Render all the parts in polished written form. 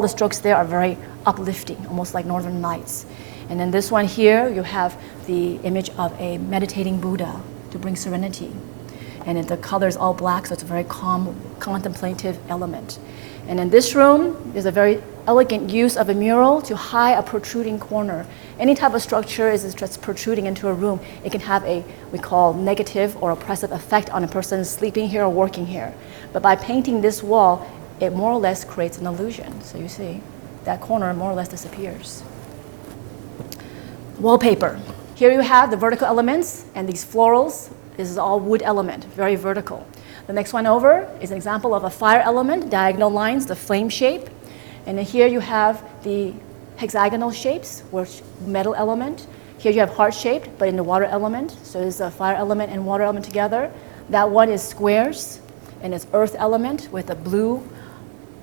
The strokes there are very uplifting, almost like northern lights. And then this one here, you have the image of a meditating Buddha to bring serenity. And then the color is all black, so it's a very calm, contemplative element. And in this room, there's a very elegant use of a mural to hide a protruding corner. Any type of structure is just protruding into a room. It can have a, we call, negative or oppressive effect on a person sleeping here or working here. But by painting this wall, it more or less creates an illusion. So you see, that corner more or less disappears. Wallpaper. Here you have the vertical elements and these florals. This is all wood element, very vertical. The next one over is an example of a fire element, diagonal lines, the flame shape. And then here you have the hexagonal shapes, which metal element. Here you have heart-shaped, but in the water element. So it's a fire element and water element together. That one is squares, and it's earth element with the blue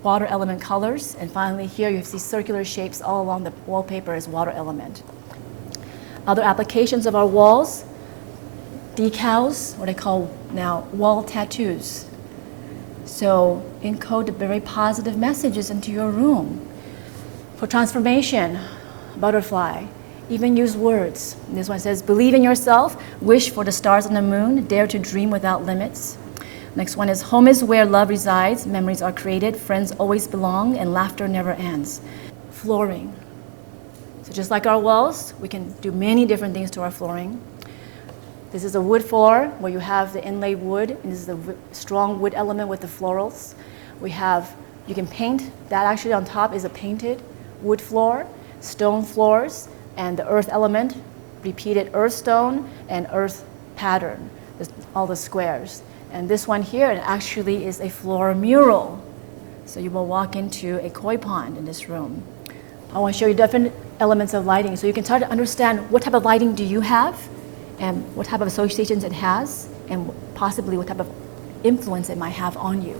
water element colors. And finally here you see circular shapes all along the wallpaper as water element. Other applications of our walls, decals, what I call now wall tattoos. So encode very positive messages into your room. For transformation, butterfly, even use words. This one says, believe in yourself, wish for the stars and the moon, dare to dream without limits. Next one is, home is where love resides, memories are created, friends always belong, and laughter never ends. Flooring. So just like our walls, we can do many different things to our flooring. This is a wood floor where you have the inlaid wood, and this is the strong wood element with the florals. You can paint, that actually on top is a painted wood floor, stone floors, and the earth element, repeated earth stone and earth pattern, all the squares. And this one here actually is a floor mural. So you will walk into a koi pond in this room. I want to show you different elements of lighting so you can start to understand what type of lighting do you have and what type of associations it has and possibly what type of influence it might have on you.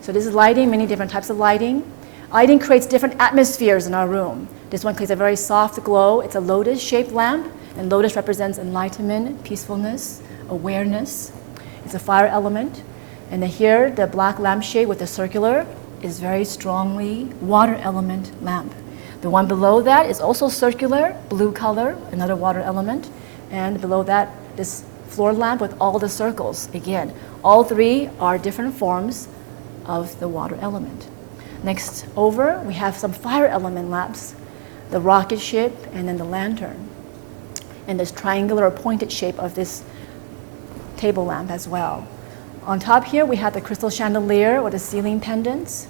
So this is lighting, many different types of lighting. Lighting creates different atmospheres in our room. This one creates a very soft glow. It's a lotus-shaped lamp, and lotus represents enlightenment, peacefulness, awareness. It's a fire element. And then here, the black lampshade with the circular is very strongly water element lamp. The one below that is also circular, blue color, another water element. And below that, this floor lamp with all the circles. Again, all three are different forms of the water element. Next over, we have some fire element lamps, the rocket ship and then the lantern. And this triangular or pointed shape of this table lamp as well. On top here, we have the crystal chandelier or the ceiling pendants.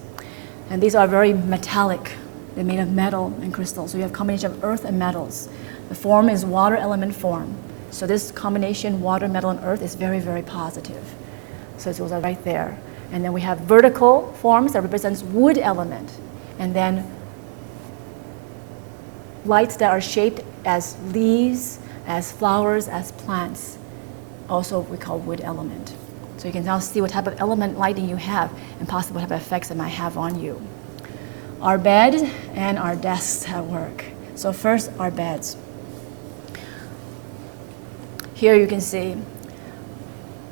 And these are very metallic. They're made of metal and crystal. So you have a combination of earth and metals. The form is water element form. So this combination, water, metal, and earth, is very, very positive. So those are right there. And then we have vertical forms that represents wood element. And then lights that are shaped as leaves, as flowers, as plants. Also we call wood element. So you can now see what type of element lighting you have and possibly what type of effects it might have on you. Our bed and our desks at work. So first, our beds. Here you can see,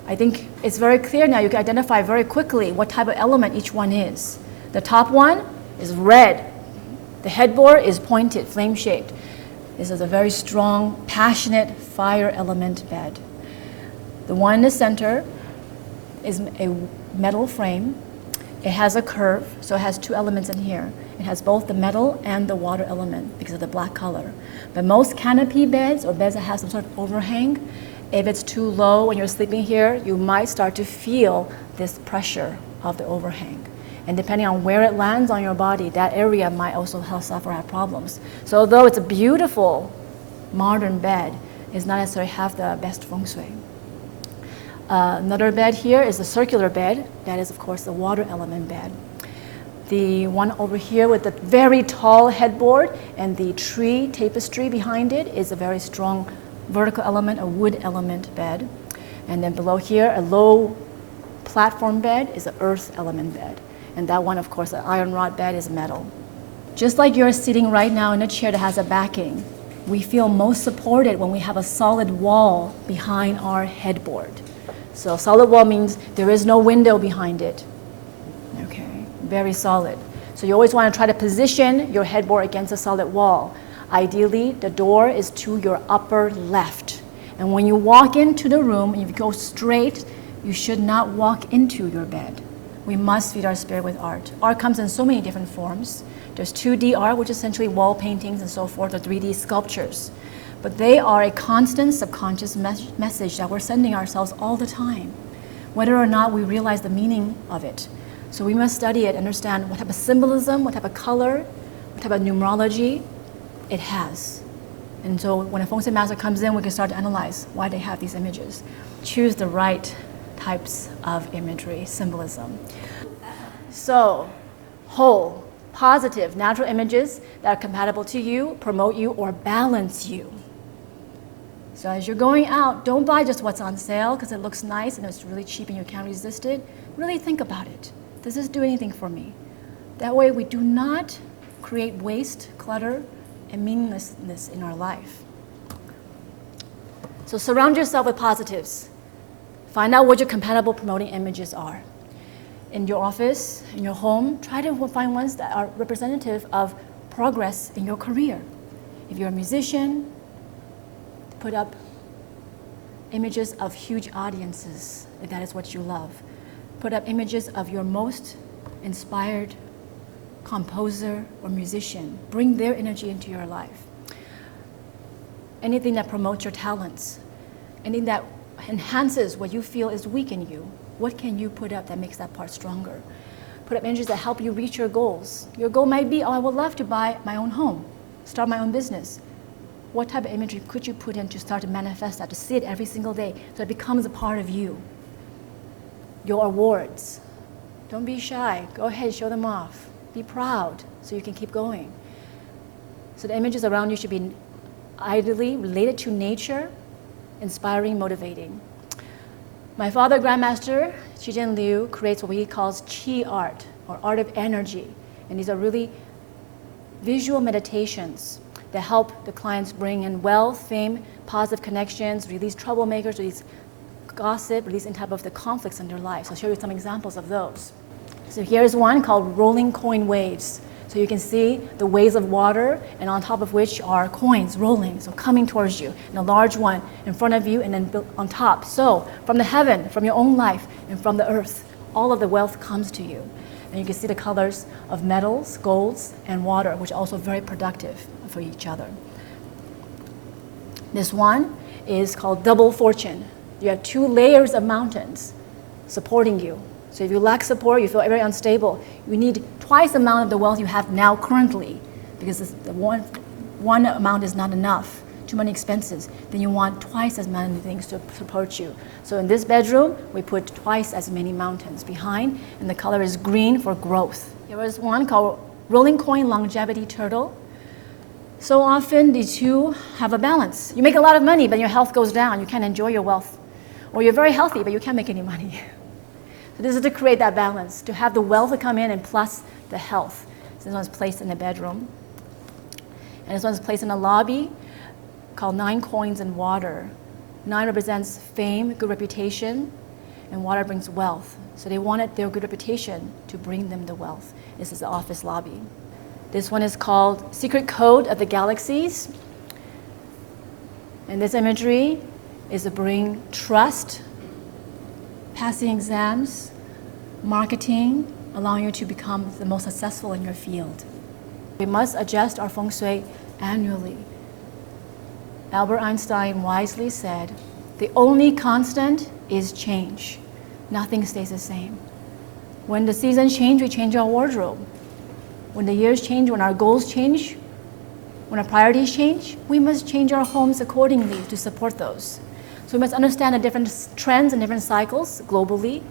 I think it's very clear now. You can identify very quickly what type of element each one is. The top one is red. The headboard is pointed, flame-shaped. This is a very strong, passionate fire element bed. The one in the center is a metal frame. It has a curve, so it has two elements in here. It has both the metal and the water element because of the black color. But most canopy beds or beds that have some sort of overhang, if it's too low when you're sleeping here, you might start to feel this pressure of the overhang. And depending on where it lands on your body, that area might also suffer have problems. So although it's a beautiful modern bed, it's not necessarily have the best feng shui. Another bed here is a circular bed. That is, of course, the water element bed. The one over here with the very tall headboard and the tree tapestry behind it is a very strong vertical element, a wood element bed. And then below here, a low platform bed is an earth element bed. And that one, of course, the iron rod bed is metal. Just like you're sitting right now in a chair that has a backing, we feel most supported when we have a solid wall behind our headboard. So solid wall means there is no window behind it. Okay, very solid. So you always want to try to position your headboard against a solid wall. Ideally, the door is to your upper left. And when you walk into the room, if you go straight, you should not walk into your bed. We must feed our spirit with art. Art comes in so many different forms. There's 2D art, which is essentially wall paintings and so forth, or 3D sculptures. But they are a constant subconscious message that we're sending ourselves all the time, whether or not we realize the meaning of it. So we must study it, understand what type of symbolism, what type of color, what type of numerology it has. And so when a feng shui master comes in, we can start to analyze why they have these images. Choose the right types of imagery, symbolism. So, whole, positive, natural images that are compatible to you, promote you, or balance you. So as you're going out, don't buy just what's on sale because it looks nice and it's really cheap and you can't resist it. Really think about it. Does this do anything for me? That way we do not create waste, clutter, and meaninglessness in our life. So surround yourself with positives. Find out what your compatible promoting images are. In your office, in your home, try to find ones that are representative of progress in your career. If you're a musician, put up images of huge audiences, if that is what you love. Put up images of your most inspired composer or musician. Bring their energy into your life. Anything that promotes your talents, anything that enhances what you feel is weak in you. What can you put up that makes that part stronger? Put up images that help you reach your goals. Your goal might be, oh, I would love to buy my own home, start my own business. What type of imagery could you put in to start to manifest that, to see it every single day so it becomes a part of you? Your awards. Don't be shy. Go ahead, show them off. Be proud so you can keep going. So the images around you should be ideally related to nature, inspiring, motivating. My father, Grandmaster Zhijian Liu, creates what he calls qi art, or art of energy. And these are really visual meditations that help the clients bring in wealth, fame, positive connections, release troublemakers, release gossip, release any type of the conflicts in their lives. I'll show you some examples of those. So here's one called rolling coin waves. So you can see the waves of water, and on top of which are coins rolling, so coming towards you, and a large one in front of you, and then on top. So from the heaven, from your own life, and from the earth, all of the wealth comes to you. And you can see the colors of metals, golds, and water, which are also very productive for each other. This one is called double fortune. You have 2 layers of mountains supporting you. So if you lack support, you feel very unstable, you need twice the amount of the wealth you have now currently, because the one amount is not enough, too many expenses. Then you want twice as many things to support you. So in this bedroom, we put twice as many mountains behind, and the color is green for growth. There was one called rolling coin longevity turtle. So often the two have a balance. You make a lot of money, but your health goes down. You can't enjoy your wealth. Or you're very healthy, but you can't make any money. So this is to create that balance, to have the wealth to come in and plus the health. So this one's placed in the bedroom. And this one's placed in a lobby called 9 coins and water. 9 represents fame, good reputation, and water brings wealth. So they wanted their good reputation to bring them the wealth. This is the office lobby. This one is called Secret Code of the Galaxies. And this imagery is to bring trust, passing exams, marketing, allowing you to become the most successful in your field. We must adjust our feng shui annually. Albert Einstein wisely said, the only constant is change. Nothing stays the same. When the seasons change, we change our wardrobe. When the years change, when our goals change, when our priorities change, we must change our homes accordingly to support those. So we must understand the different trends and different cycles globally.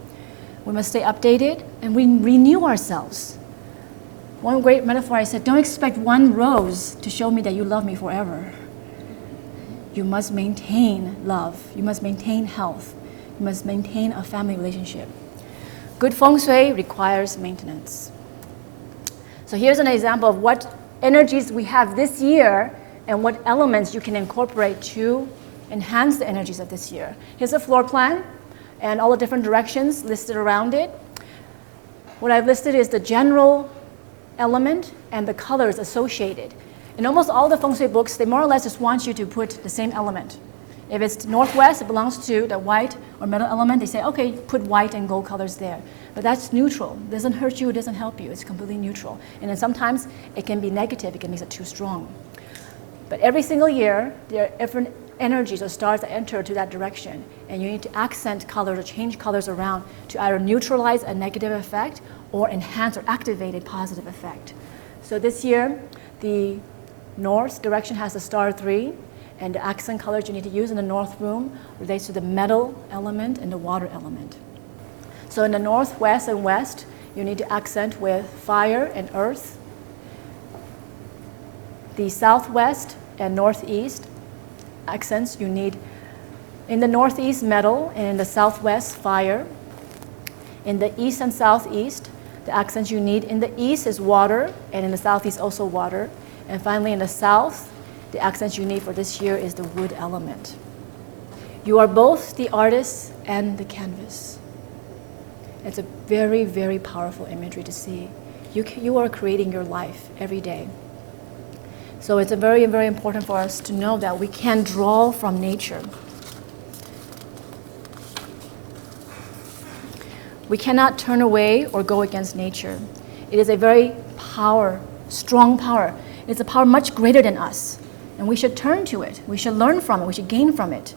We must stay updated and we renew ourselves. One great metaphor I said, don't expect one rose to show me that you love me forever. You must maintain love. You must maintain health. You must maintain a family relationship. Good feng shui requires maintenance. So here's an example of what energies we have this year and what elements you can incorporate to enhance the energies of this year. Here's a floor plan and all the different directions listed around it. What I've listed is the general element and the colors associated. In almost all the feng shui books, they more or less just want you to put the same element. If it's northwest, it belongs to the white or metal element. They say, okay, put white and gold colors there. But that's neutral. It doesn't hurt you, it doesn't help you. It's completely neutral. And then sometimes it can be negative, it can make it too strong. But every single year, there are different energies or stars that enter to that direction. And you need to accent colors or change colors around to either neutralize a negative effect or enhance or activate a positive effect. So this year, the north direction has the star 3. And the accent colors you need to use in the north room relates to the metal element and the water element. So in the northwest and west, you need to accent with fire and earth. The southwest and northeast accents you need in the northeast metal and in the southwest fire. In the east and southeast, the accents you need in the east is water and in the southeast also water. And finally in the south, the accents you need for this year is the wood element. You are both the artist and the canvas. It's a very, very powerful imagery to see. You are creating your life every day. So it's very, very important for us to know that we can draw from nature. We cannot turn away or go against nature. It is a very strong power. It's a power much greater than us. And we should turn to it. We should learn from it. We should gain from it.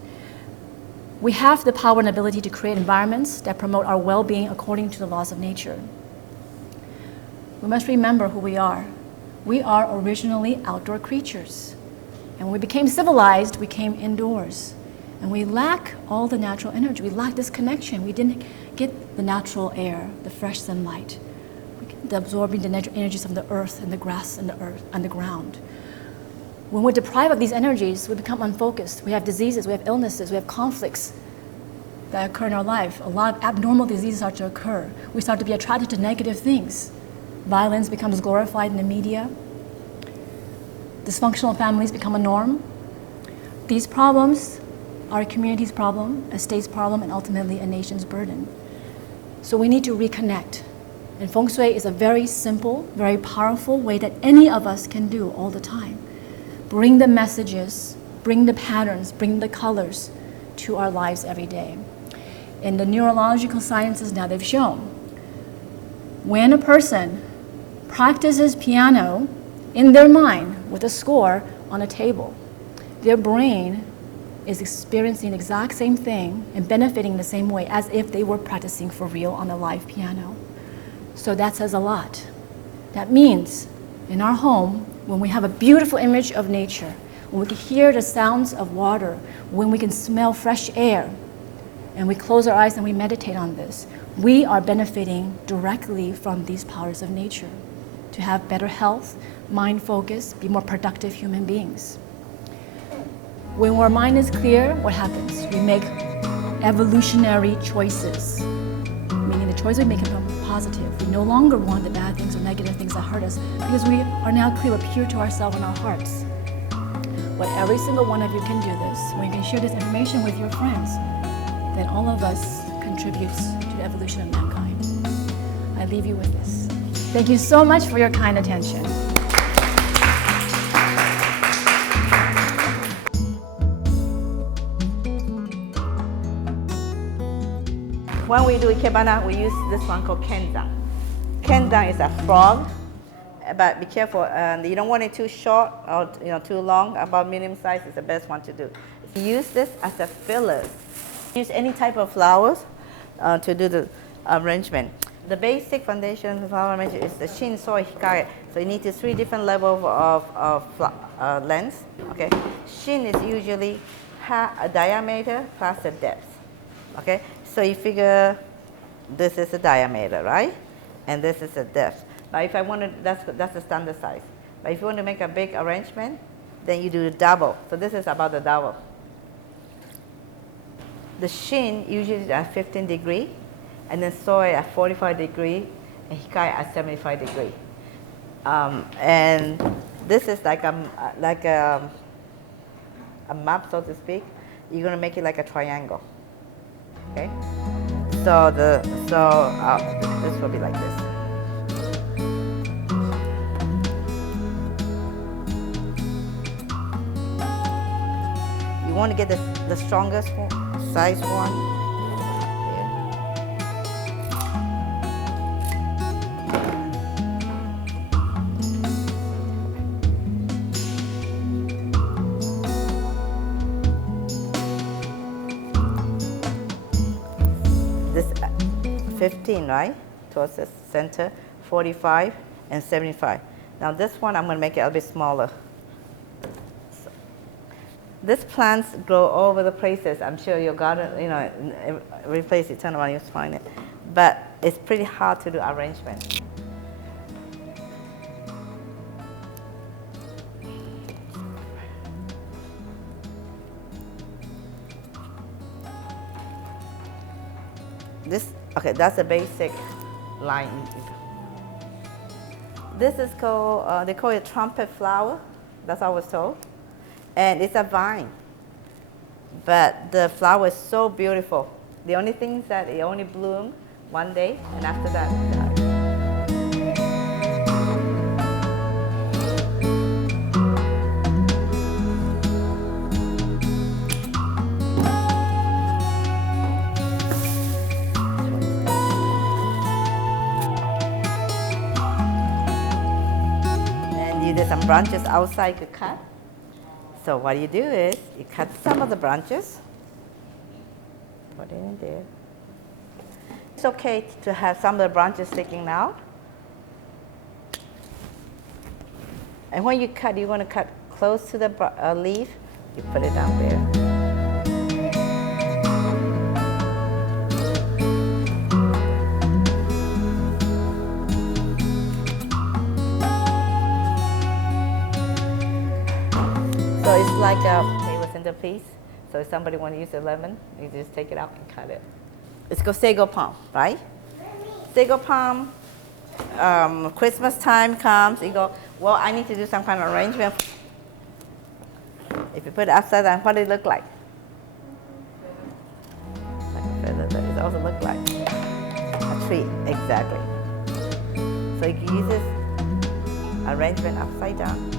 We have the power and ability to create environments that promote our well-being according to the laws of nature. We must remember who we are. We are originally outdoor creatures. And when we became civilized, we came indoors. And we lack all the natural energy. We lack this connection. We didn't get the natural air, the fresh sunlight, the absorbing the natural energies from the earth and the grass and the earth and the ground. When we're deprived of these energies, we become unfocused. We have diseases, we have illnesses, we have conflicts that occur in our life. A lot of abnormal diseases start to occur. We start to be attracted to negative things. Violence becomes glorified in the media. Dysfunctional families become a norm. These problems are a community's problem, a state's problem, and ultimately a nation's burden. So we need to reconnect. And feng shui is a very simple, very powerful way that any of us can do all the time. Bring the messages, bring the patterns, bring the colors to our lives every day. In the neurological sciences now they've shown, when a person practices piano in their mind with a score on a table, their brain is experiencing the exact same thing and benefiting the same way as if they were practicing for real on a live piano. So that says a lot. That means in our home, when we have a beautiful image of nature, when we can hear the sounds of water, when we can smell fresh air, and we close our eyes and we meditate on this, we are benefiting directly from these powers of nature to have better health, mind focus, be more productive human beings. When our mind is clear, what happens? We make evolutionary choices, meaning the choice we make become positive. We no longer want the bad things or negative things that hurt us because we are now clear, we're pure to ourselves and our hearts. But every single one of you can do this. When you can share this information with your friends, then all of us contributes to the evolution of mankind. I leave you with this. Thank you so much for your kind attention. When we do Ikebana, we use this one called kenzan. Kenzan is a frog, but be careful. You don't want it too short or too long. About medium size is the best one to do. Use this as a filler. Use any type of flowers to do the arrangement. The basic foundation of flower arrangement is the shin, soi, hikari. So you need 3 different levels of length. Okay, shin is usually a diameter plus the depth. Okay, so you figure this is the diameter, right? And this is the depth. Now if I want to, that's the standard size. But if you want to make a big arrangement, then you do the double. So this is about the double. The shin usually is at 15 degrees, and then soi at 45 degrees, and hikari at 75 degrees. And this is like a map, so to speak. You're going to make it like a triangle. Okay, so this will be like this. you want to get the strongest size one. This 15, right? Towards the center, 45 and 75. Now this one, I'm going to make it a little bit smaller. So, these plants grow all over the places. I'm sure your garden, you know, every place you turn around, you'll find it. But it's pretty hard to do arrangement. Okay, that's a basic line. This is called, they call it trumpet flower. That's what I was told. And it's a vine. But the flower is so beautiful. The only thing is that it only blooms one day, and after that, it dies. There's some branches outside you could cut. So what you do is you cut some of the branches, put it in there. It's okay to have some of the branches sticking out. And when you cut, you want to cut close to the leaf. You put it down there. So it's like a table centerpiece. So if somebody want to use a lemon, you just take it out and cut it. It's called sago palm, right? Sago palm, Christmas time comes, you go, well, I need to do some kind of arrangement. If you put it upside down, what does it look like? Like a feather, but it also looks like a tree, exactly. So you can use this arrangement upside down.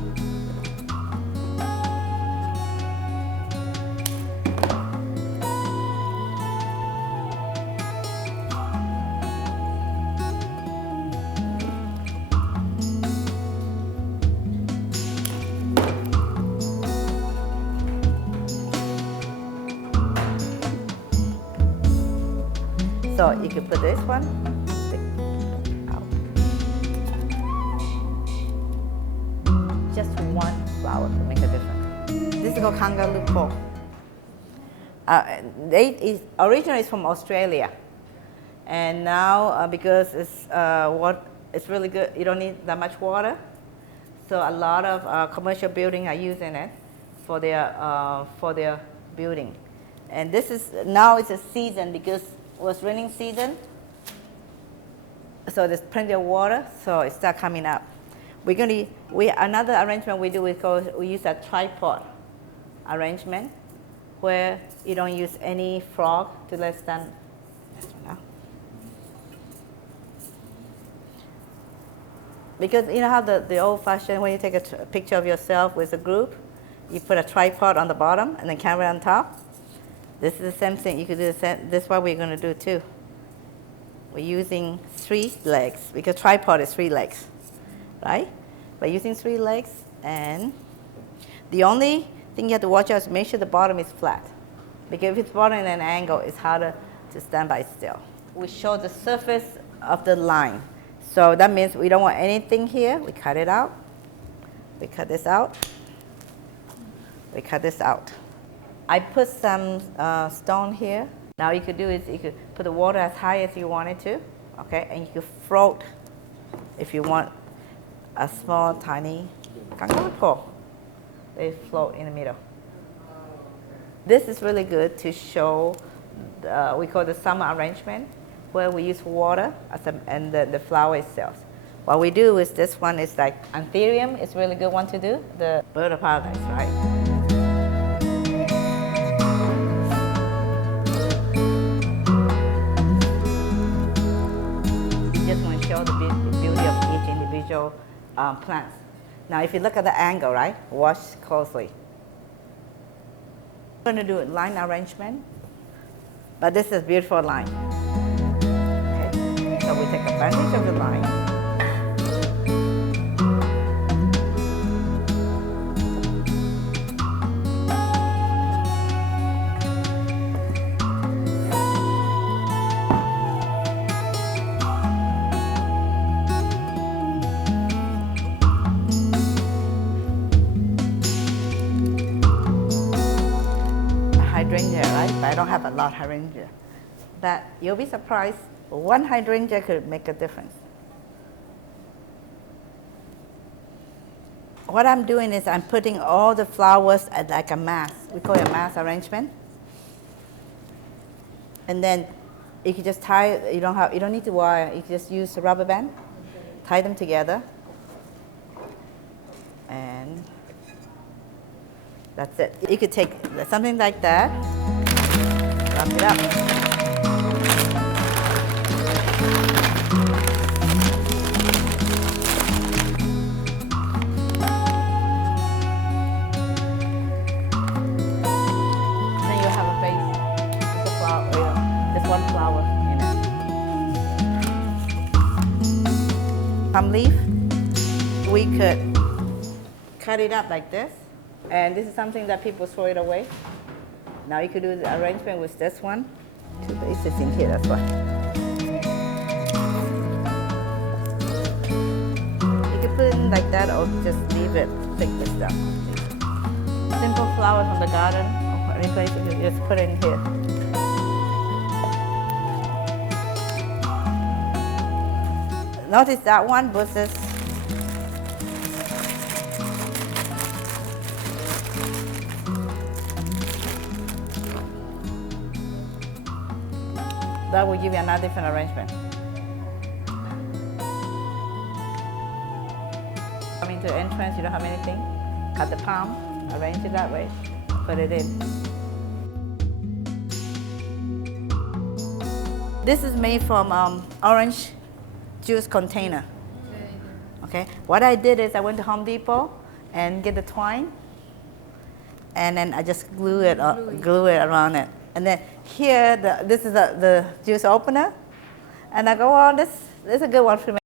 So you can put this one, stick out. Just one flower to make a difference. This is called kangaroo pole. Originally it's from Australia, and now because it's really good, you don't need that much water. So a lot of commercial buildings are using it for their building. And this is now it's a season because it was raining season, so there's plenty of water, so it starts coming up. Another arrangement we do we use a tripod arrangement where you don't use any frog to less than this one now. Because you know how the old-fashioned when you take a picture of yourself with a group, you put a tripod on the bottom and then camera on top. This is the same thing. You could do the same. This is what we're going to do too. We're using 3 legs because tripod is 3 legs, right? We're using 3 legs, and the only thing you have to watch out is make sure the bottom is flat, because if it's bottom in an angle, it's harder to stand by still. We show the surface of the line, so that means we don't want anything here. We cut it out. We cut this out. We cut this out. I put some stone here. Now you could do is you could put the water as high as you want it to, okay? And you could float if you want a small, tiny kangaroo pole. They float in the middle. This is really good to show, we call the summer arrangement, where we use water and the flower itself. What we do is this one is like anthurium. It's a really good one to do, the bird of paradise, right? The beauty of each individual plants. Now, if you look at the angle, right? Watch closely. I'm going to do a line arrangement, but this is beautiful line. Okay. So we take advantage of the line. Hydrangea, right? But I don't have a lot of hydrangea. But you'll be surprised, one hydrangea could make a difference. What I'm doing is I'm putting all the flowers at like a mass. We call it a mass arrangement. And then you can just tie. You don't need to wire. You can just use a rubber band, tie them together, and that's it. You could take something like that, wrap it up. Then you have a vase with a flower, just one flower in it. Palm leaf, we could cut it up like this. And this is something that people throw it away. Now you could do the arrangement with this one. Two bases in here, that's why. You can put it in like that or just leave it like this down. Simple flowers from the garden or any place, you can just put it in here. Notice that one versus that will give you another different arrangement. Coming to the entrance, you don't have anything. Cut the palm, arrange it that way, put it in. This is made from orange juice container. Okay. What I did is I went to Home Depot and get the twine, and then I just glue it around it. And then here, this is the juice opener. And I go, oh, this is a good one for me.